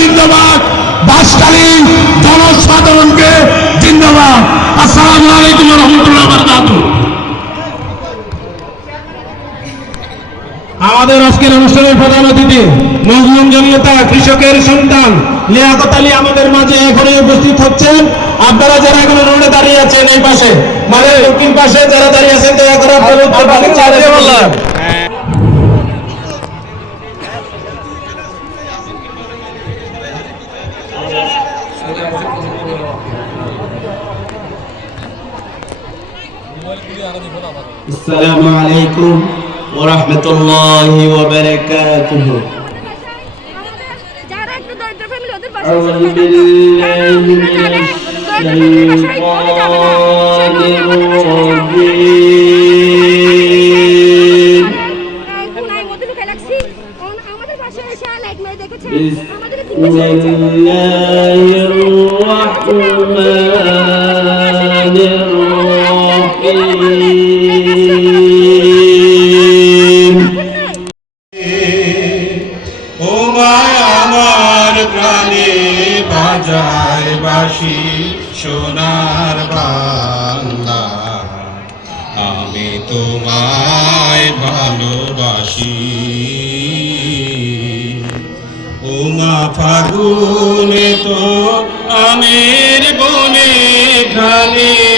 জিন্দাবাদ। বাসকালী জনসাধারণকে জিন্দাবাদ। আসসালামু আলাইকুম রহমতুল্লাহ আমাদের আজকের অনুষ্ঠানের প্রধান অতিথি মজলুম জনতা, কৃষকের সন্তান লিয়াকত আলী আমাদের মাঝে এখনই উপস্থিত হচ্ছেন। আপনারা যারা এখন রোডে দাঁড়িয়ে আছেন এই পাশে মানে দক্ষিণ পাশে যারা দাঁড়িয়ে আছেন, দয়া করে আসসালামু আলাইকুম ওয়া রাহমাতুল্লাহি ওয়া বারাকাতুহু। যারা একটু দরিদ্র ফ্যামিলি ওদের পাশে আমাদের পাশে এসে লাইট মেরে দেখেছে আমাদের বিসমিল্লাহির রহমানির রহিম আমার প্রাণে বাজায় সোনার বাংলা। আমি তোমায় ভালোবাসি। উমা ফাগুনে তো আমের বনে খালি